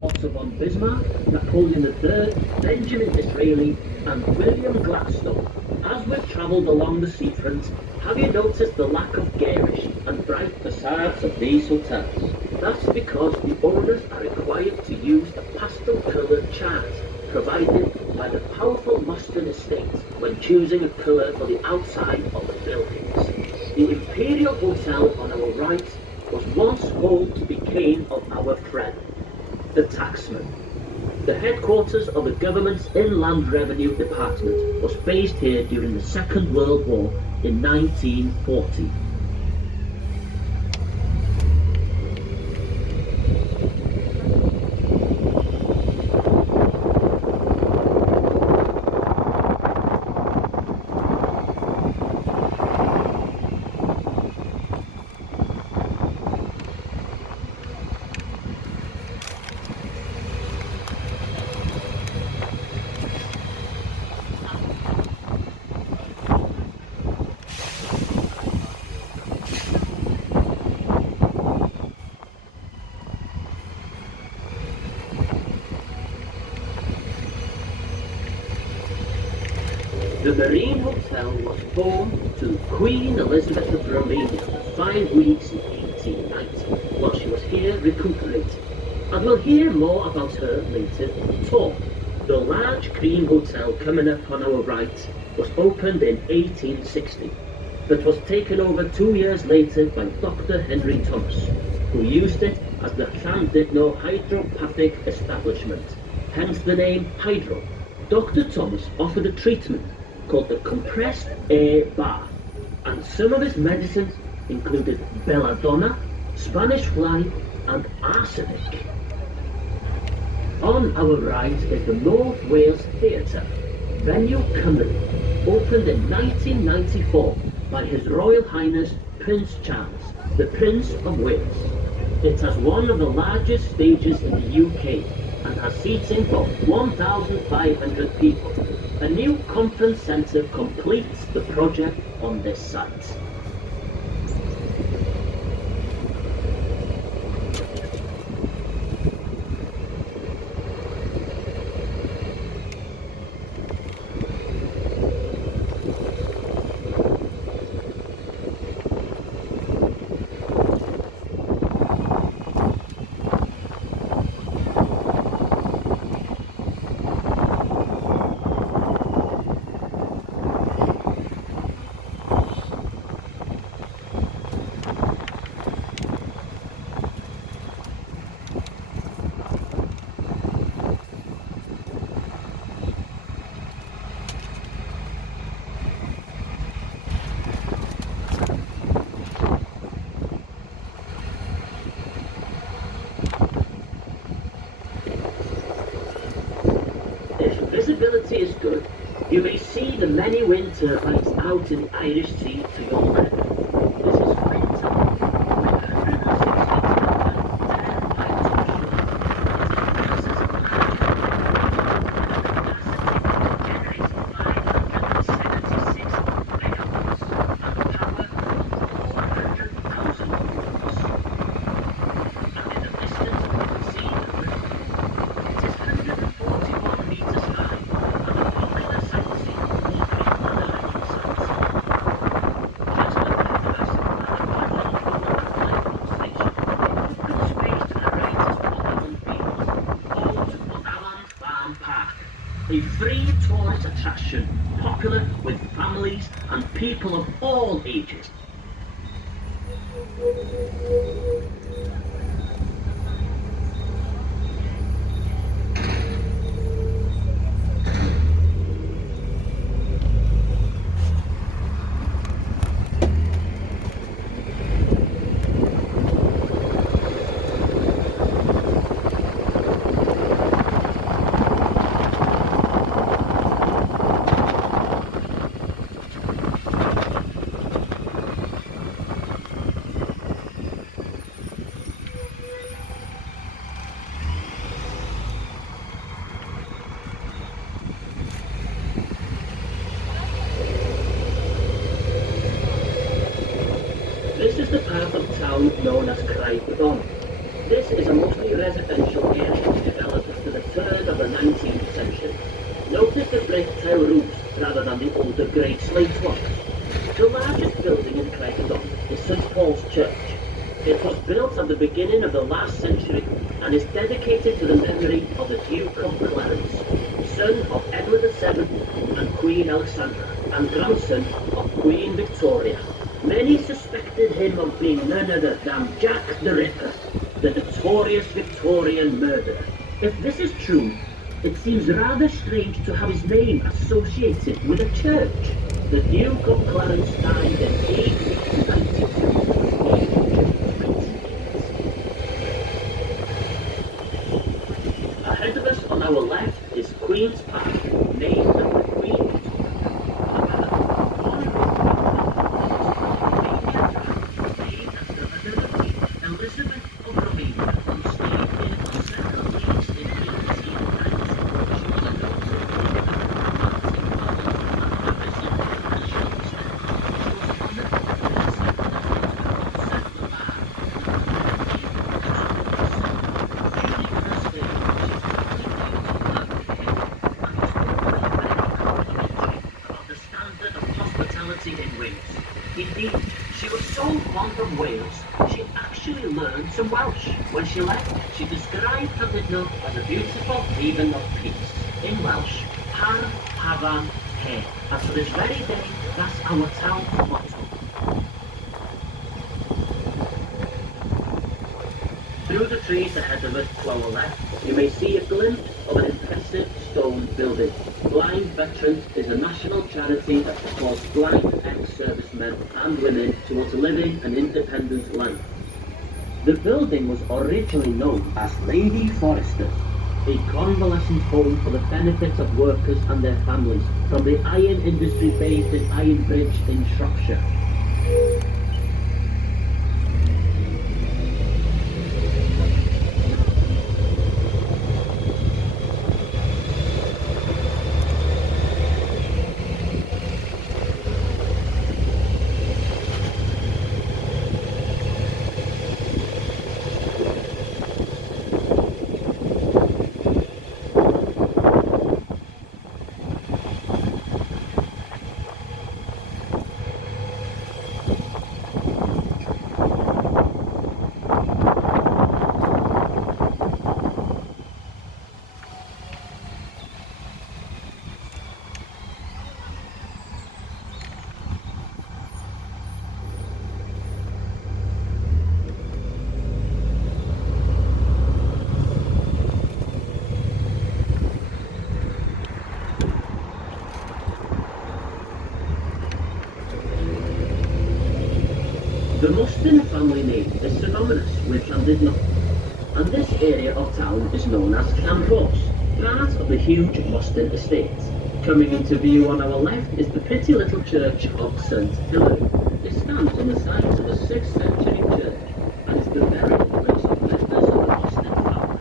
Otto von Bismarck, Napoleon III, Benjamin Disraeli, and William Gladstone. As we've travelled along the seafront, have you noticed the lack of garish and bright facades of these hotels? That's because the owners are required to use the pastel-coloured chart provided by the powerful Mostyn estate when choosing a colour for the outside of the buildings. The Imperial Hotel on our right was once home to the king of our friend, the taxman. The headquarters of the government's Inland Revenue Department was based here during the Second World War in 1940. The Marine Hotel was home to Queen Elizabeth of Romania for 5 weeks in 1890, while she was here recuperating. And we'll hear more about her later in the tour. The large cream hotel coming up on our right was opened in 1860, but was taken over 2 years later by Dr. Henry Thomas, who used it as the Llandogo hydropathic establishment, hence the name Hydro. Dr. Thomas offered a treatment called the compressed air bath, and some of his medicines included belladonna, Spanish fly, and arsenic. On our right is the North Wales Theatre, Venue Cymru, opened in 1994 by His Royal Highness Prince Charles, the Prince of Wales. It has one of the largest stages in the UK and has seating for 1,500 people. A new conference centre completes the project on this site. Visibility is good. You may see the many wind turbines out in the Irish Sea to your left. This is Freetown, with 160 turbines, 10 miles offshore. It is a capacity generating 576 megawatts and power of 400,000 watts. And in the distance you can see the river. It is 141 meters high. A free tourist attraction, popular with families and people of all ages. This is the part of town known as Craig. This is a mostly residential area like the brick tile roofs rather than the older grey slate ones. The largest building in Craigerdon is St Paul's Church. It was built at the beginning of the last century and is dedicated to the memory of the Duke of Clarence, son of Edward VII and Queen Alexandra, and grandson of Queen Victoria. Many suspected him of being none other than Jack the Ripper, the notorious Victorian murderer. If this is true, it seems rather strange to have his name associated with a church. The Duke of Clarence died in 1892. Ahead of us on our left is Queen's Park, named after Queen Victoria. Elizabeth of Romania, who stayed here for several weeks in 1830. In Wales. Indeed, she was so fond of Wales, she actually learned some Welsh. When she left, she described Llandudno as a beautiful haven of peace. In Welsh, Har Hafan He. And to this very day, that's our town motto. Through the trees ahead of us to our left, you may see a glimpse of an impressive stone building. Blind Veterans is a national charity that supports blind ex-servicemen and women towards living an independent life. The building was originally known as Lady Foresters, a convalescent home for the benefit of workers and their families from the iron industry based in Ironbridge in Shropshire. The Mustin family name is synonymous with Llandudno, and this area of town is known as Llandogo, part of the huge Mustin estate. Coming into view on our left is the pretty little church of St Hilary. It stands on the site of a 6th century church, and is the burial place of members of the Mustin family.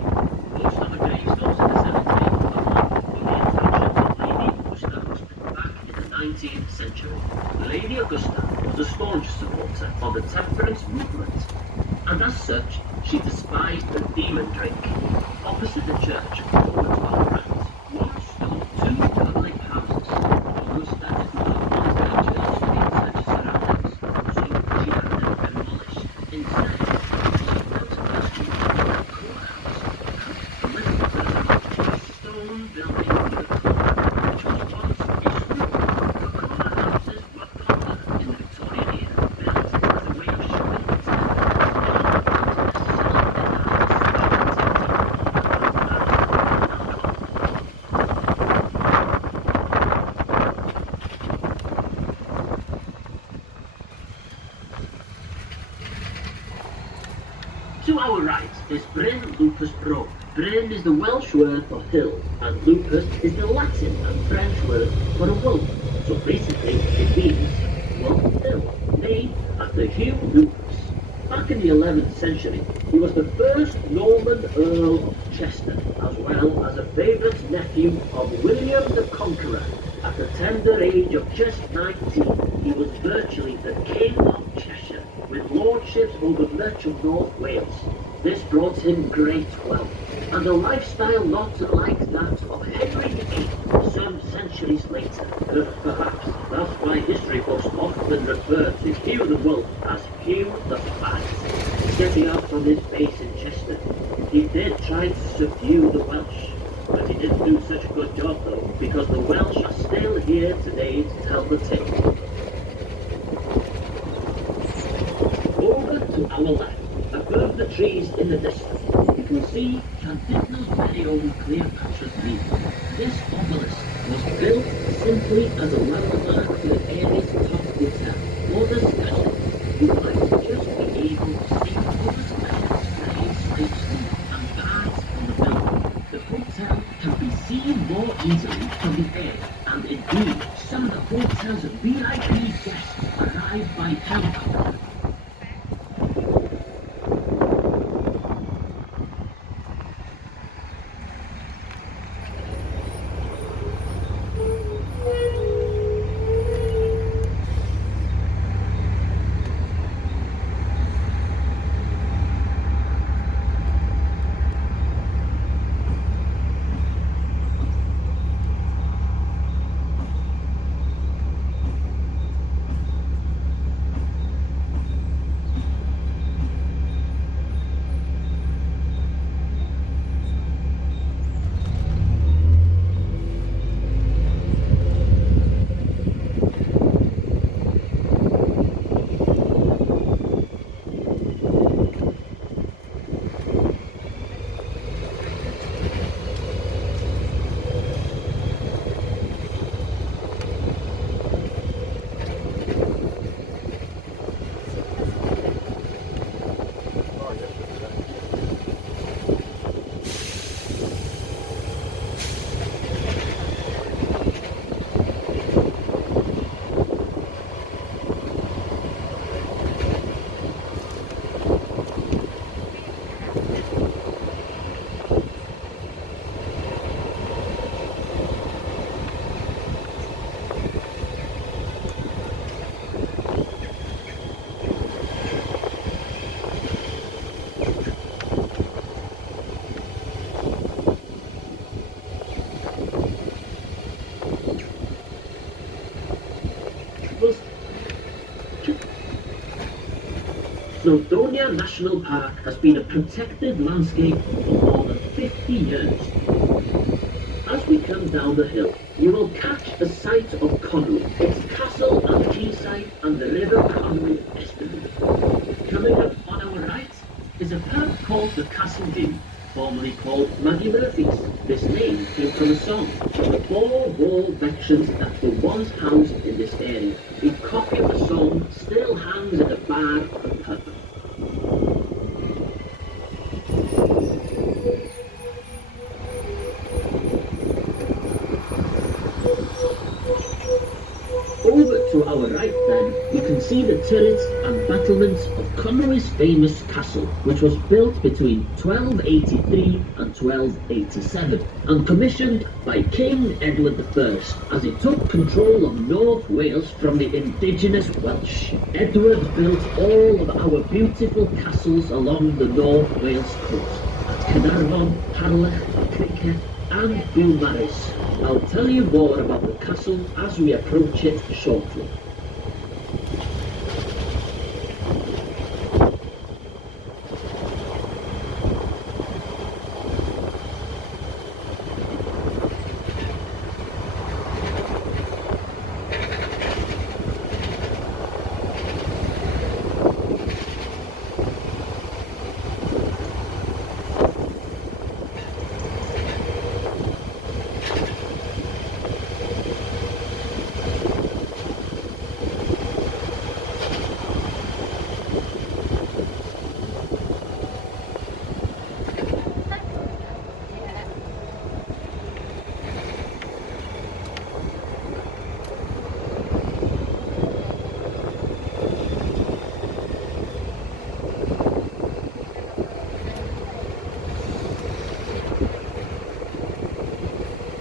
Most of the gravestones in the cemetery are marked with the intention of Lady Augusta Mustin back in the 19th century. Lady Augusta was a staunch supporter of the temperance movement, and as such, she despised the demon drink. Opposite the church, over to our right, once stood two public houses. Augusta did not want her church to be in such surroundings, so she had them demolished. Instead, she built a small courthouse and a little stone building in the corner, which was once a school. The corner houses were popular in the Victorian era, built as a way of showing its To our right is Bryn Lupus Bro. Bryn is the Welsh word for hill, and lupus is the Latin and French word for a wolf. So basically, it means wolf hill, named after Hugh Lupus. Back in the 11th century, he was the first Norman Earl of Chester, as well as a favourite nephew of William the Conqueror. At the tender age of just 19, he was virtually the King of Cheshire, with lordships over much of North Wales. This brought him great wealth, and a lifestyle not unlike that of Henry VIII some centuries later. Perhaps that's why history books often refer to Hugh the Wolf as Hugh the Fat. Setting out from his base in Chester, he did try to subdue the Welsh, but he didn't do such a good job though, because the Welsh are still here today to tell the tale. Over to our left, above the trees in the distance, you can see Llandogo.NORH over Cleopatra's Needle. This obelisk was built simply as a landmark for the area's top hotel. What does special? You might just be able to see other special slaves and parts of the building. The hotel can be seen more easily from the air, and indeed, some of the hotel's VIP guests arrive by helicopter. Snowdonia National Park has been a protected landscape for more than 50 years. As we come down the hill, you will catch a sight of Conwy, its castle and quayside, and the River Conwy estuary. Coming up on our right is a pub called the Castle View, formerly called Maggie Murphy's. This name came from a song. The four wall veterans that were once housed in this area. A copy of the song still hangs in the bar of the pub. Over to our right then, you can see the turrets and battlements of Conwy's famous castle, which was built between 1283 and 1287, and commissioned by King Edward I as he took control of North Wales from the indigenous Welsh. Edward built all of our beautiful castles along the North Wales coast, at Caernarfon, Harlech, Cricke, and Beaumaris. I'll tell you more about the castle as we approach it shortly.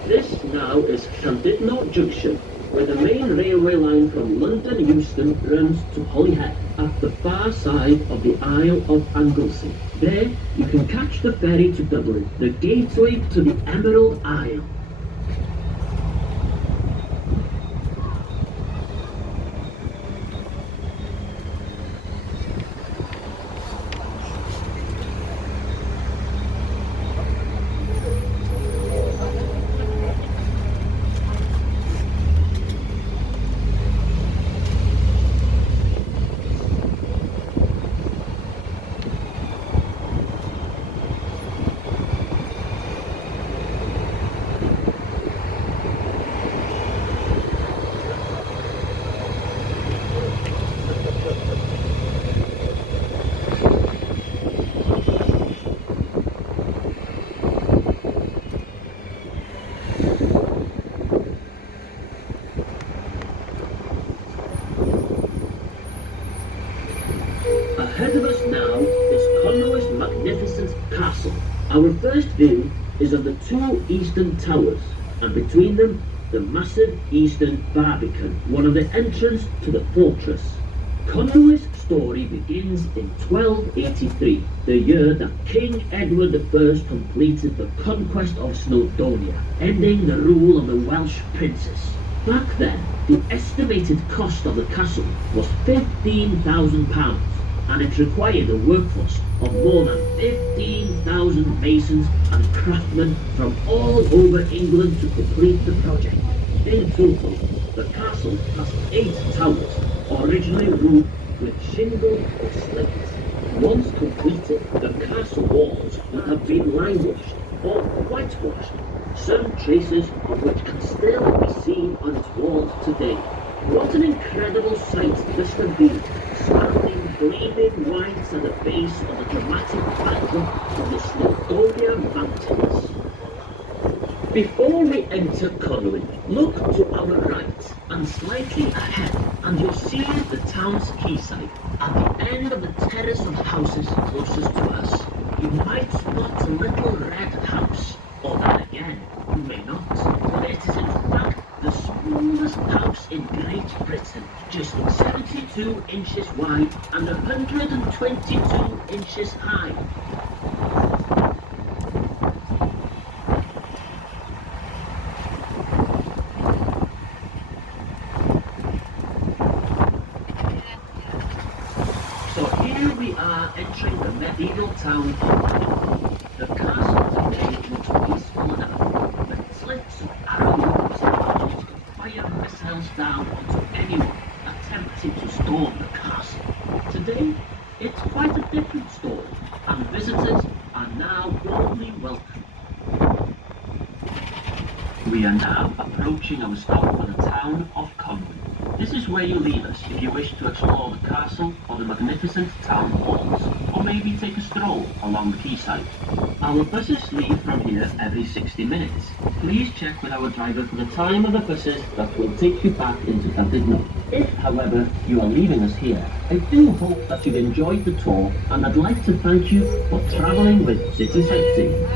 This now is Llandudno Junction, where the main railway line from London Euston runs to Holyhead at the far side of the Isle of Anglesey. There, you can catch the ferry to Dublin, the gateway to the Emerald Isle. Ahead of us now is Conroy's magnificent castle. Our first view is of the two eastern towers, and between them, the massive eastern barbican, one of the entrances to the fortress. Conroy's story begins in 1283, the year that King Edward I completed the conquest of Snowdonia, ending the rule of the Welsh princes. Back then, the estimated cost of the castle was £15,000, and it required a workforce of more than 15,000 masons and craftsmen from all over England to complete the project. In total, the castle has 8 towers, originally roofed with shingle or slate. Once completed, the castle walls would have been limewashed or whitewashed, some traces of which can still be seen on its walls today. What an incredible sight this would be, standing gleaming white at the base of the dramatic backdrop of the Snowdonia Mountains. Before we enter Conwy, look to our right and slightly ahead, and you'll see the town's quayside at the end of the terrace of houses closest to us. You might spot a little red house, or then again, you may not, but it is in fact the smallest house in Great Britain, just 72 inches wide and 122 inches high. So here we are entering the medieval town of Conwy. The castle today looks peaceful enough, but slits of arrow roofs and walls could fire missiles down onto anyone attempting to storm the castle. Today, it's quite a different story, and visitors are now warmly welcome. We are now approaching our stop for the town of Conwy. This is where you leave us if you wish to explore the castle or the magnificent town halls, or maybe take a stroll along the quayside. Our buses leave from here every 60 minutes. Please check with our driver for the time of the buses that will take you back into Llandudno. If, however, you are leaving us here, I do hope that you've enjoyed the tour, and I'd like to thank you for travelling with City Sightseeing.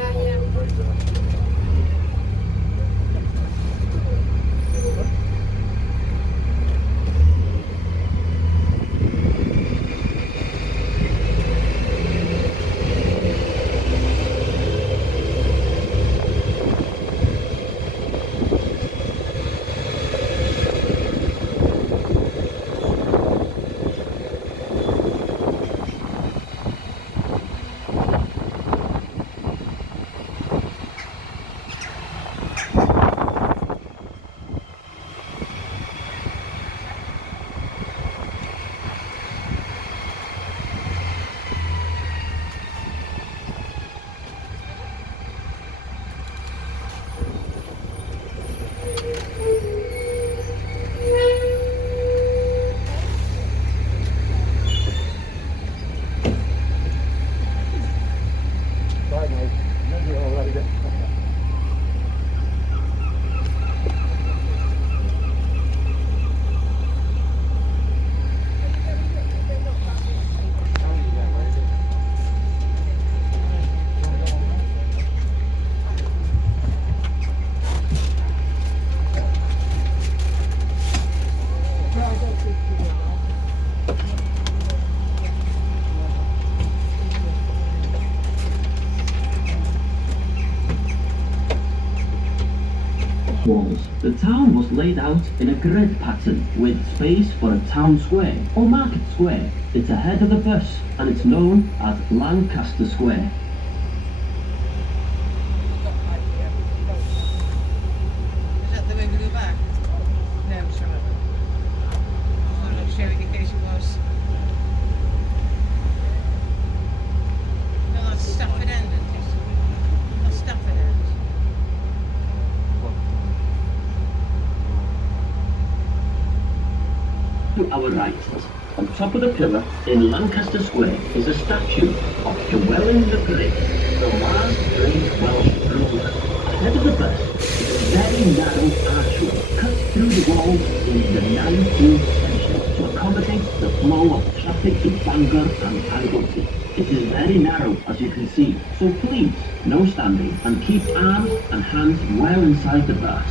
walls. The town was laid out in a grid pattern with space for a town square or market square. It's ahead of the bus and it's known as Lancaster Square. Is that the way we go back? No, sorry. I'll show you in case it was. No, that's Stafford End, isn't it? That's Stafford End. To our right, on top of the pillar in Lancaster Square is a statue of Llywelyn the Great, the last great Welsh ruler. Ahead of the bust is a very narrow archway cut through the walls in the 19th century to accommodate the flow of traffic to Bangor and Anglesey. It is very narrow, as you can see, so please, no standing and keep arms and hands well inside the bus.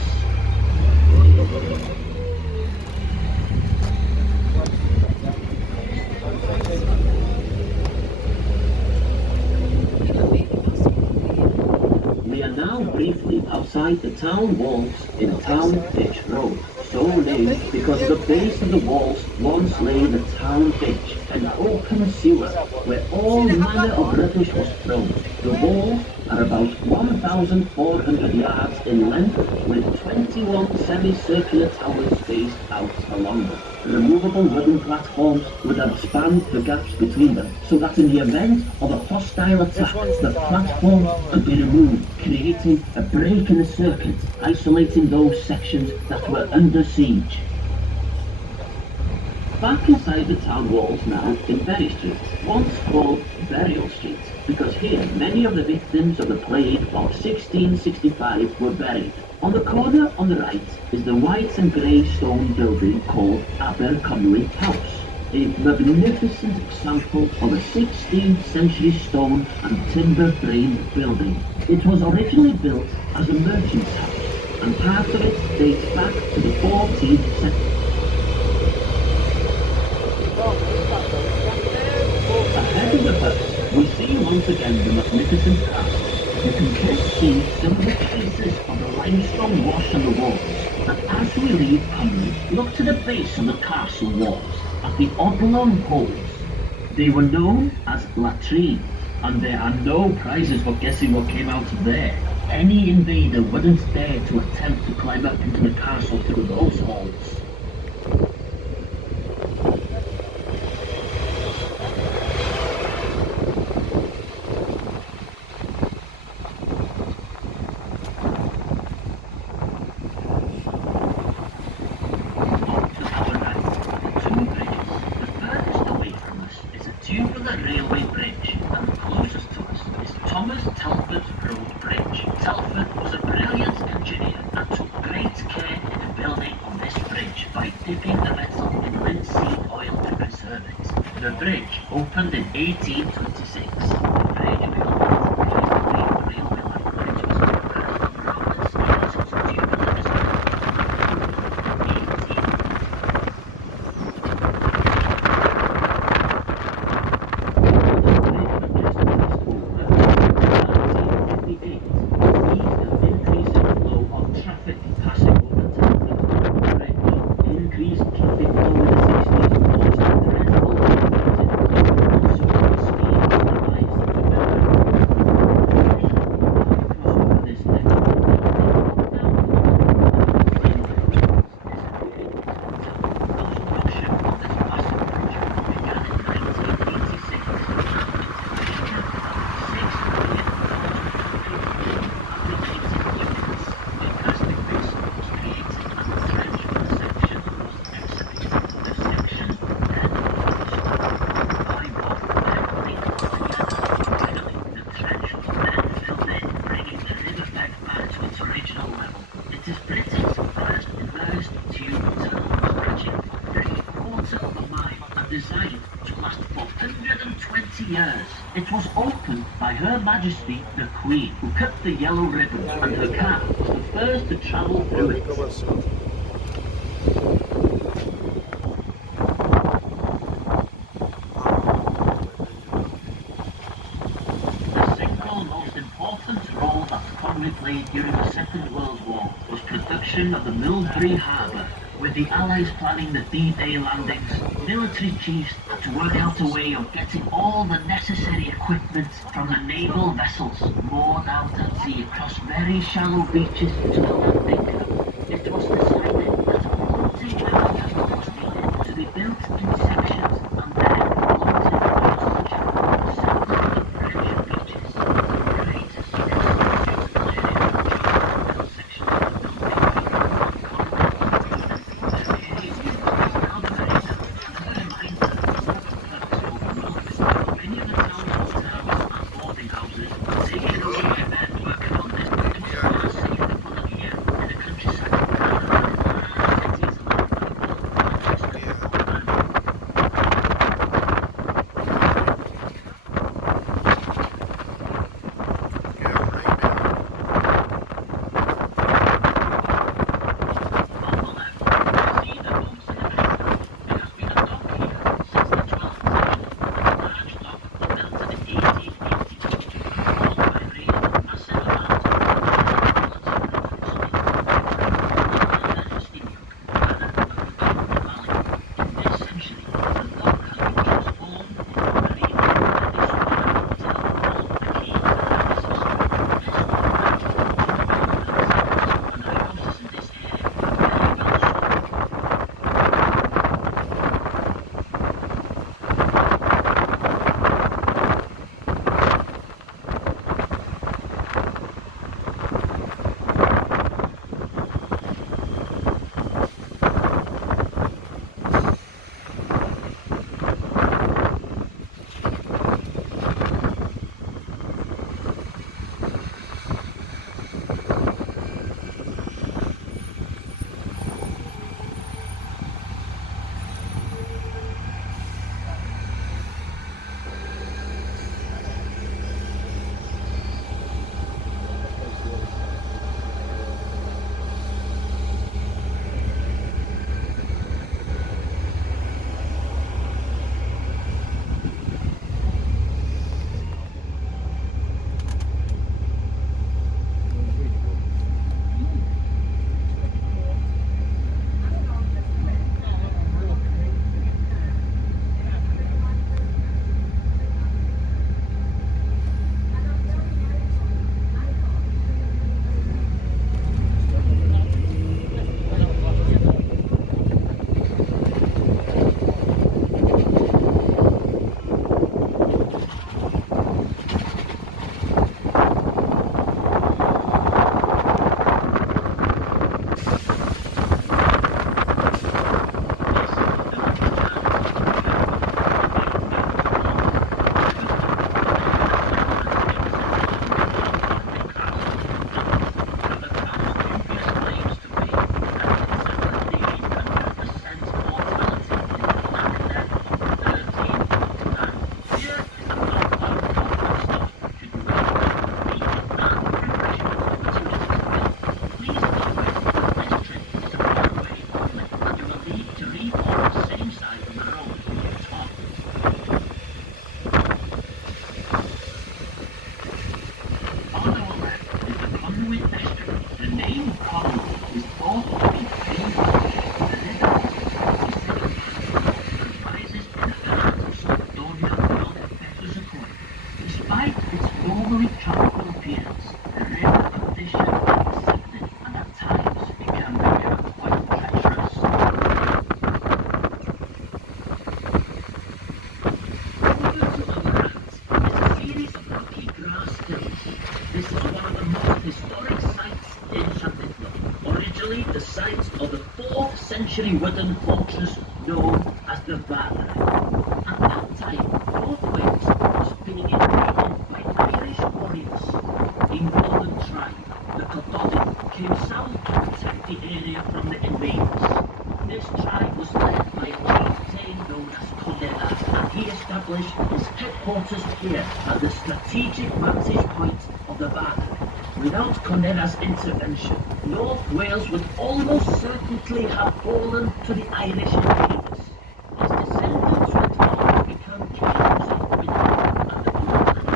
We are now briefly outside the town walls in Town Ditch Road, so named because the base of the walls once lay the town ditch, an open sewer where all manner of rubbish was thrown. The walls are about 1,400 yards in length with 21 semicircular towers spaced out along them. Removable wooden platforms would have spanned the gaps between them, so that in the event of a hostile attack, the platform could be removed, creating a break in the circuit, isolating those sections that were under siege. Back inside the town walls now in Berry Street, once called Burial Street, because here many of the victims of the plague of 1665 were buried. On the corner on the right is the white and grey stone building called Aberconwy House, a magnificent example of a 16th century stone and timber framed building. It was originally built as a merchant's house, and part of it dates back to the 14th century. Ahead of the bus, we see once again the magnificent castle. You can just see some of the traces of the limestone wash on the walls. And as we leave Cymru, look to the base of the castle walls at the oblong holes. They were known as latrines, and there are no prizes for guessing what came out of there. Any invader wouldn't dare to attempt to climb up into the castle through those holes. The bridge opened in 1826. The bridge built railway line bridge was prepared from the scales of tubular designed to last for 120 years. It was opened by Her Majesty the Queen, who cut the yellow ribbon, and her car was the first to travel through it. The single most important role that Conwy played during the Second World War was production of the Millbury Harbour. With the Allies planning the D-Day landings, military chiefs had to work out a way of getting all the necessary equipment from the naval vessels moored out at sea across very shallow beaches to the landing ground. It was decided that a floating harbour was needed to be built in sections and then floated across the channel to several French beaches. Great success due to planning during the middle section of the building. Many of the town's hotels and boarding houses were taken over by men working on this. It was far safer for them here in the countryside rather than cities like century wooden fortress known as the Varna. At that time, North Wales was being invaded by Irish warriors. A northern tribe, the Gododdin, came south to protect the area from the invaders. This tribe was led by a chieftain known as Conedda, and he established his headquarters here at the strategic vantage point of the Varna. Without Conedda's intervention, North Wales would almost certainly have fallen to the Irish invaders. His descendants went on to become kings of Britain and the Northern.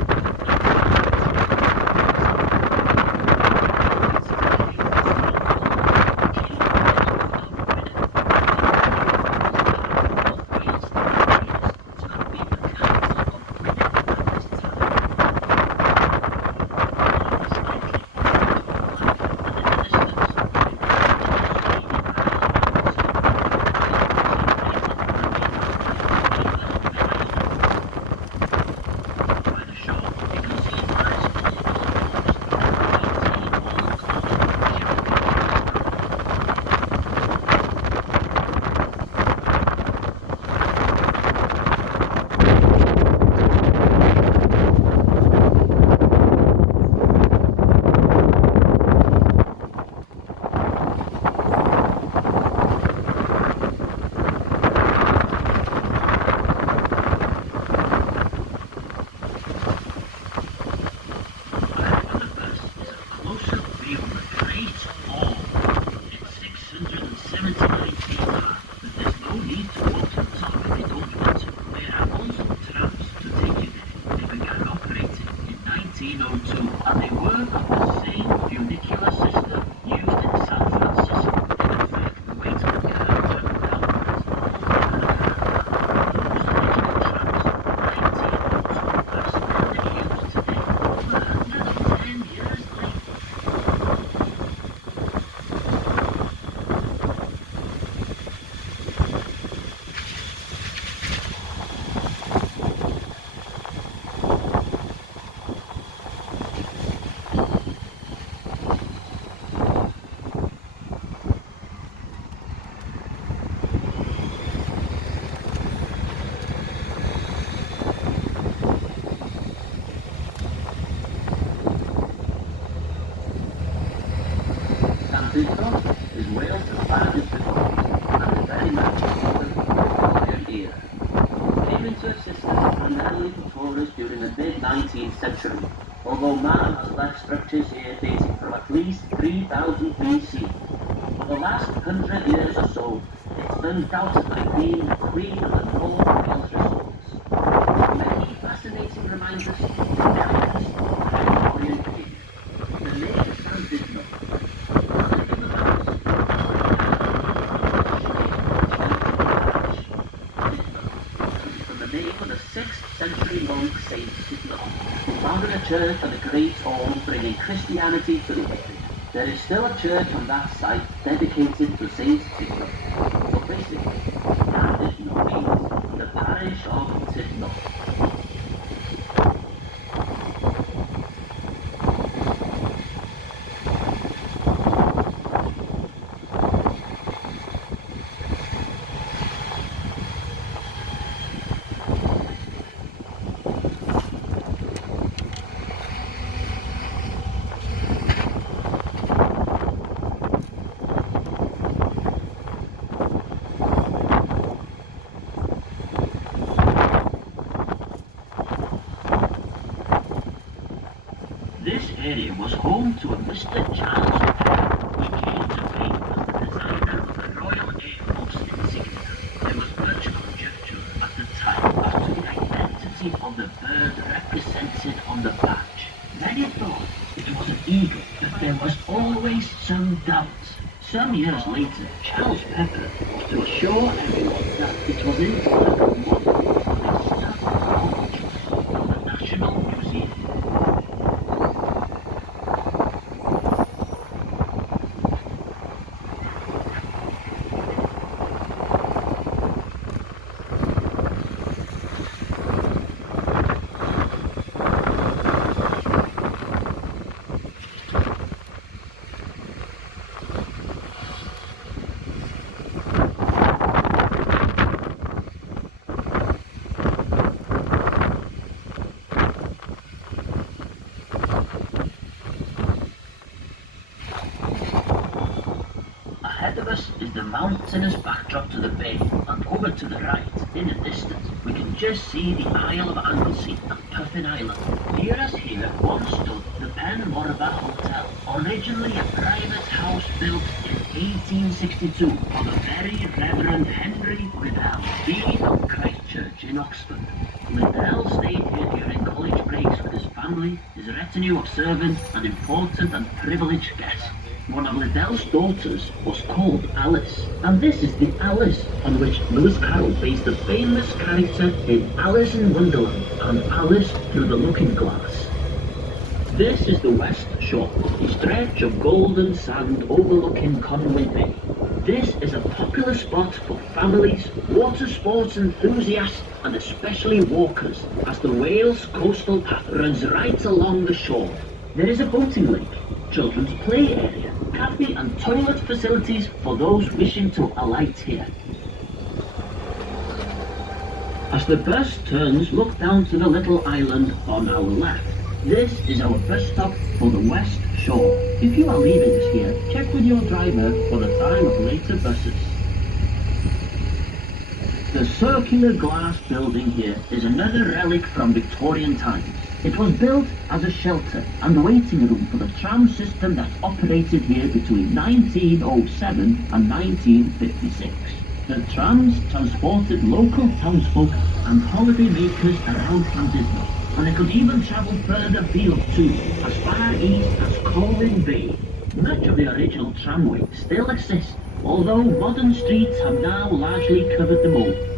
Seafront is Wales' largest facility and is very much of the Victorian era. It came into existence primarily for tourists during the mid-19th century, although man has left structures here dating from at least 3000 BC. For the last 100 years or so, it's undoubtedly been the queen of the North Wales resorts. Many fascinating reminders of the elegance of the Victorian period. The name sounds dismal. Think of the house. Comes from the name of the 6th century monk Saint Sidney, who founded a church on the Great Orme, bringing Christianity to the area. There is still a church on that site dedicated to Saint Sidney. So basically, Llandogo means the parish of Sidney. This area was home to a Mr. Charles Pier, who came to fame as the designer of the Royal Air Force insignia. There was much conjecture at the time as to the identity of the bird represented on the badge. Many thought it was an eagle, but there was always some doubt. Some years later, Charles Pepper was to assure everyone that it was in fact one of the stuffed cockroaches from the National Museum. Ahead of us is the mountainous backdrop to the bay, and over to the right, in the distance, we can just see the Isle of Anglesey and Puffin Island. Near us here once stood the Penmorfa Hotel, originally a private house built in 1862 for the Very Reverend Henry Liddell, Dean of Christ Church in Oxford. Liddell stayed here during college breaks with his family, his retinue of servants, and important and privileged guests. One of Liddell's daughters was called Alice, and this is the Alice on which Lewis Carroll based the famous character in Alice in Wonderland and Alice Through the Looking Glass. This is the west shore, a stretch of golden sand overlooking Conway Bay. This is a popular spot for families, water sports enthusiasts, and especially walkers, as the Wales coastal path runs right along the shore. There is a boating lake, children's play area, cafe and toilet facilities for those wishing to alight here. As the bus turns, look down to the little island on our left. This is our bus stop for the West Shore. If you are leaving us here, check with your driver for the time of later buses. The circular glass building here is another relic from Victorian times. It was built as a shelter and waiting room for the tram system that operated here between 1907 and 1956. The trams transported local townsfolk and holiday makers around Llandudno, and they could even travel further afield too, as far east as Colwyn Bay. Much of the original tramway still exists, although modern streets have now largely covered them over.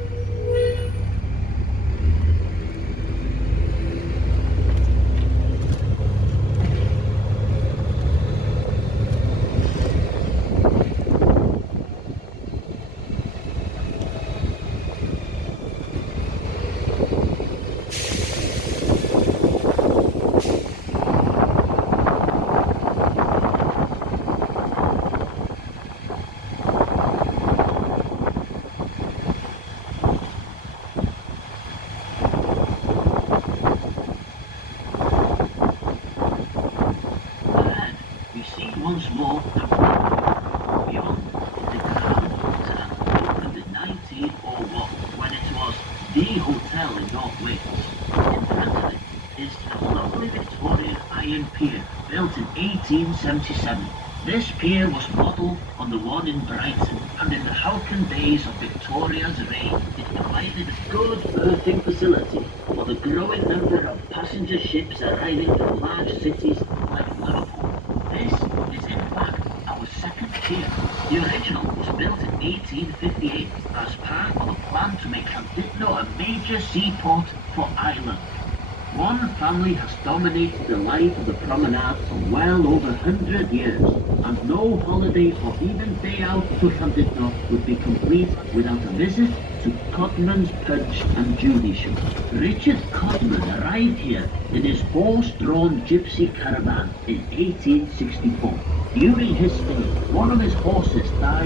1877. This pier was modelled on the one in Brighton, and in the halcyon days of Victoria's reign, it provided a good berthing facility for the growing number of passenger ships arriving from large cities like Liverpool. This is in fact our second pier. The original was built in 1858 as part of a plan to make Llandudno a major seaport for Ireland. One family has dominated the life of the promenade for well over 100 years, and no holiday or even day out to Llandudno would be complete without a visit to Codman's Punch and Judy Show. Richard Codman arrived here in his horse-drawn gypsy caravan in 1864. During his stay, one of his horses died